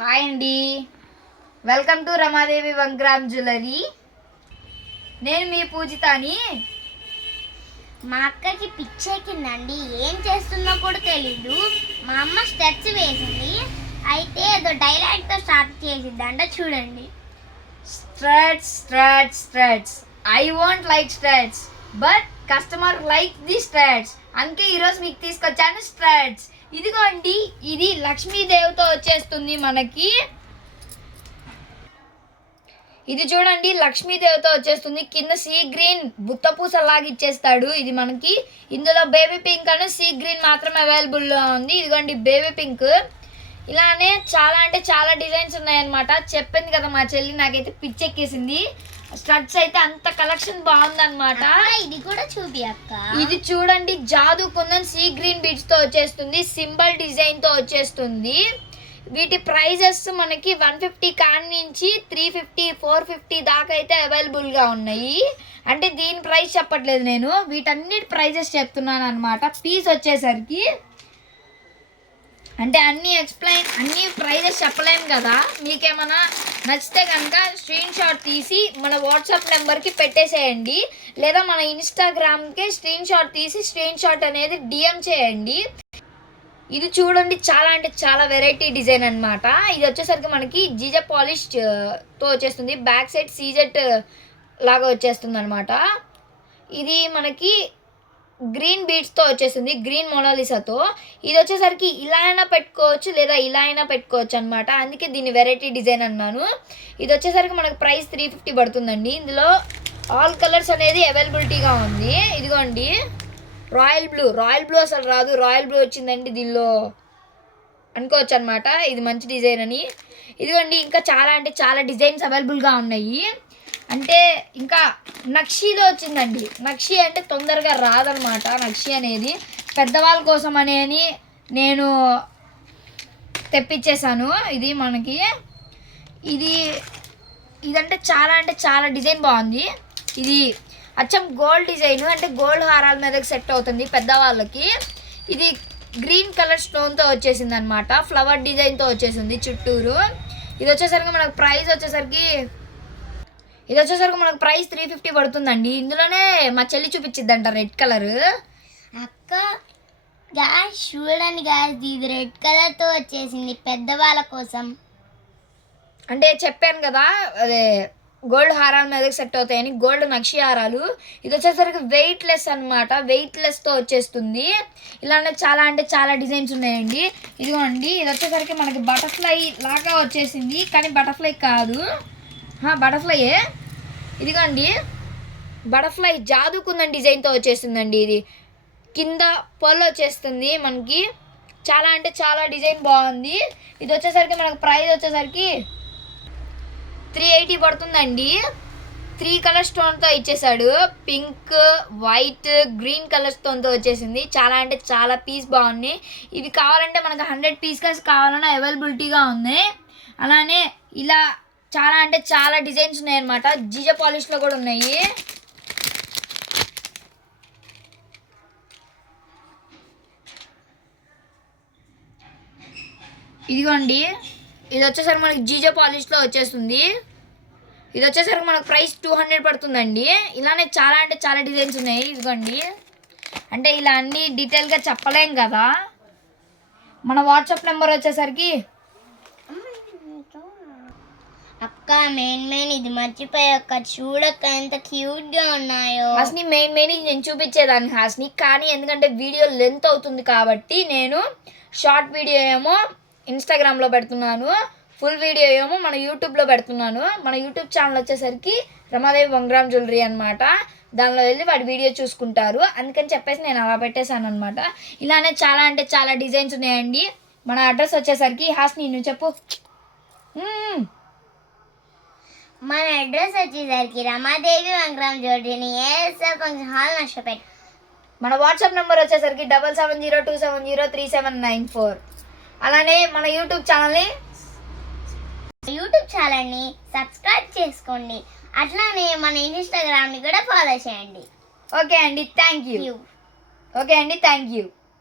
Hi అండి, welcome to Ramadevi 1 gram jewellery. నేను మీ పూజితాని. మా అక్కకి పిచ్చెక్కిందండి, ఏం చేస్తుందో కూడా తెలీదు. మా అమ్మ స్టెప్స్ వేసింది, అయితే ఏదో డైలాగ్తో స్టార్ట్ చేసిద్దంట. చూడండి. Straights straights straights, I want like straights but customer like the straights. అందుకే ఈరోజు మీకు తీసుకొచ్చాను స్ట్రెట్స్. ఇదిగోండి, ఇది లక్ష్మీదేవితో వచ్చేస్తుంది మనకి. ఇది చూడండి, లక్ష్మీదేవితో వచ్చేస్తుంది. కింద సీ గ్రీన్ బుత్తపూస లాగా ఇచ్చేస్తాడు. ఇది మనకి ఇందులో బేబీ పింక్ అని సీ గ్రీన్ మాత్రమే అవైలబుల్లో ఉంది. ఇదిగోండి బేబీ పింక్. ఇలానే చాలా అంటే చాలా డిజైన్స్ ఉన్నాయన్నమాట. చెప్పింది కదా మా చెల్లి, నాకైతే పిచ్చెక్కేసింది. స్టడ్స్ అయితే అంత కలెక్షన్ బాగుందన్నమాట. ఇది కూడా చూపి అక్క. ఇది చూడండి, జాదు కుందన్ సీ గ్రీన్ బీడ్స్ తో వచ్చేస్తుంది, సింబల్ డిజైన్ తో వచ్చేస్తుంది. వీటి ప్రైజెస్ మనకి 150 కాన్ నుంచి 350 450 దాకా అయితే అవైలబుల్గా ఉన్నాయి. అంటే దీని ప్రైస్ చెప్పట్లేదు, నేను వీటన్నిటి ప్రైజెస్ చెప్తున్నాను అనమాట. పీస్ వచ్చేసరికి అంటే అన్ని ప్రైజెస్ చెప్పలేను కదా. మీకేమైనా నచ్చితే కనుక స్క్రీన్ షాట్ తీసి మన వాట్సాప్ నెంబర్కి పెట్టేసేయండి, లేదా మన ఇన్స్టాగ్రామ్కి స్క్రీన్ షాట్ తీసి స్క్రీన్ షాట్ అనేది డిఎం చేయండి. ఇది చూడండి, చాలా అంటే చాలా వెరైటీ డిజైన్ అనమాట. ఇది వచ్చేసరికి మనకి జీజే పాలిష్తో వచ్చేస్తుంది. బ్యాక్ సైడ్ సీజెట్ లాగా వచ్చేస్తుంది అనమాట. ఇది మనకి గ్రీన్ బీడ్స్తో వచ్చేస్తుంది, గ్రీన్ మొనాలిసాతో. ఇది వచ్చేసరికి ఇలా అయినా పెట్టుకోవచ్చు, లేదా ఇలా అయినా పెట్టుకోవచ్చు అనమాట. అందుకే దీన్ని వెరైటీ డిజైన్ అన్నాను. ఇది వచ్చేసరికి మనకు ప్రైస్ 350 పడుతుందండి. ఇందులో ఆల్ కలర్స్ అనేది అవైలబిలిటీగా ఉంది. ఇదిగోండి రాయల్ బ్లూ అసలు రాదు, రాయల్ బ్లూ వచ్చిందండి దీనిలో అనుకోవచ్చు అనమాట. ఇది మంచి డిజైన్ అని. ఇదిగోండి, ఇంకా చాలా అంటే చాలా డిజైన్స్ అవైలబుల్గా ఉన్నాయి. అంటే ఇంకా నక్షీలో వచ్చిందండి. నక్షి అంటే తొందరగా రాదనమాట. నక్షి అనేది పెద్దవాళ్ళ కోసం అని నేను తెప్పించేశాను. ఇది మనకి ఇదంటే చాలా డిజైన్ బాగుంది. ఇది అచ్చం గోల్డ్ డిజైన్, అంటే గోల్డ్ హారాల మీదకి సెట్ అవుతుంది పెద్దవాళ్ళకి. ఇది గ్రీన్ కలర్ స్టోన్తో వచ్చేసింది అనమాట. ఫ్లవర్ డిజైన్తో వచ్చేసింది చుట్టూరు. ఇది వచ్చేసరికి మనకు ప్రైస్ 350 పడుతుందండి. ఇందులోనే మా చెల్లి చూపించిద్దంట రెడ్ కలర్. అక్క గ్యాస్ చూడండి, గ్యాస్ ఇది రెడ్ కలర్తో వచ్చేసింది పెద్దవాళ్ళ కోసం. అంటే చెప్పాను కదా, అదే గోల్డ్ హారాల మీదకి సెట్ అవుతాయని, గోల్డ్ నక్షి హారాలు. ఇది వచ్చేసరికి వెయిట్లెస్ అనమాట, వెయిట్లెస్తో వచ్చేస్తుంది. ఇలానే చాలా అంటే చాలా డిజైన్స్ ఉన్నాయండి. ఇదిగోండి, ఇది వచ్చేసరికి మనకి బటర్ఫ్లై లాగా వచ్చేసింది, కానీ బటర్ఫ్లై కాదు, బటర్ఫ్లైయే. ఇదిగోండి, బటర్ఫ్లై జాదుకుందని డిజైన్తో వచ్చేస్తుందండి. ఇది కింద పొల్ వచ్చేస్తుంది మనకి. చాలా అంటే చాలా డిజైన్ బాగుంది. ఇది వచ్చేసరికి మనకు ప్రైస్ వచ్చేసరికి 380 పడుతుందండి. 3 కలర్ స్టోన్తో ఇచ్చేసాడు, పింక్, వైట్, గ్రీన్ కలర్ స్టోన్తో వచ్చేసింది. చాలా అంటే చాలా పీస్ బాగున్నాయి. ఇవి కావాలంటే మనకు 100 పీసెస్ కావాలన్నా అవైలబిలిటీగా ఉన్నాయి. అలానే ఇలా చాలా అంటే చాలా డిజైన్స్ ఉన్నాయి అనమాట. జీజే పాలిష్లో కూడా ఉన్నాయి. ఇదిగోండి, ఇది వచ్చేసరికి మనకి జీజే పాలిష్లో వచ్చేస్తుంది. ఇది వచ్చేసరికి మనకు ప్రైస్ 200 పడుతుందండి. ఇలానే చాలా అంటే చాలా డిజైన్స్ ఉన్నాయి. ఇదిగోండి, అంటే ఇలా అన్నీ డీటెయిల్గా చెప్పలేం కదా. మన వాట్సాప్ నెంబర్ వచ్చేసరికి అక్క మెయిన్ ఇది మర్చిపోయా అక్క, చూడక్క ఎంత క్యూట్గా ఉన్నాయో. హాస్ని మెయిన్ నేను చూపించేదాన్ని హాస్ని, కానీ ఎందుకంటే వీడియో లెంత్ అవుతుంది కాబట్టి నేను షార్ట్ వీడియో ఏమో ఇన్స్టాగ్రామ్లో పెడుతున్నాను, ఫుల్ వీడియో ఏమో మన యూట్యూబ్లో పెడుతున్నాను. మన యూట్యూబ్ ఛానల్ వచ్చేసరికి రమాదేవి 1 గ్రామ్ జ్యువెలరీ అనమాట. దానిలో వెళ్ళి వాడి వీడియో చూసుకుంటారు. అందుకని చెప్పేసి నేను అలా పెట్టేశాను అనమాట. ఇలానే చాలా అంటే చాలా డిజైన్స్ ఉన్నాయండి. మన అడ్రస్ వచ్చేసరికి హాస్ని నువ్వు చెప్పు. మన అడ్రస్ వచ్చేసరికి రమాదేవి 1 గ్రామ్ జ్యువెలరీని ఏఎస్ఆర్ ఫంక్షన్ హాల్ నష్టపేట. మన వాట్సాప్ నెంబర్ వచ్చేసరికి 7702703794. అలానే మన యూట్యూబ్ ఛానల్ని సబ్స్క్రైబ్ చేసుకోండి. అట్లానే మన ఇన్స్టాగ్రామ్ని కూడా ఫాలో చేయండి. ఓకే అండి, థ్యాంక్ యూ.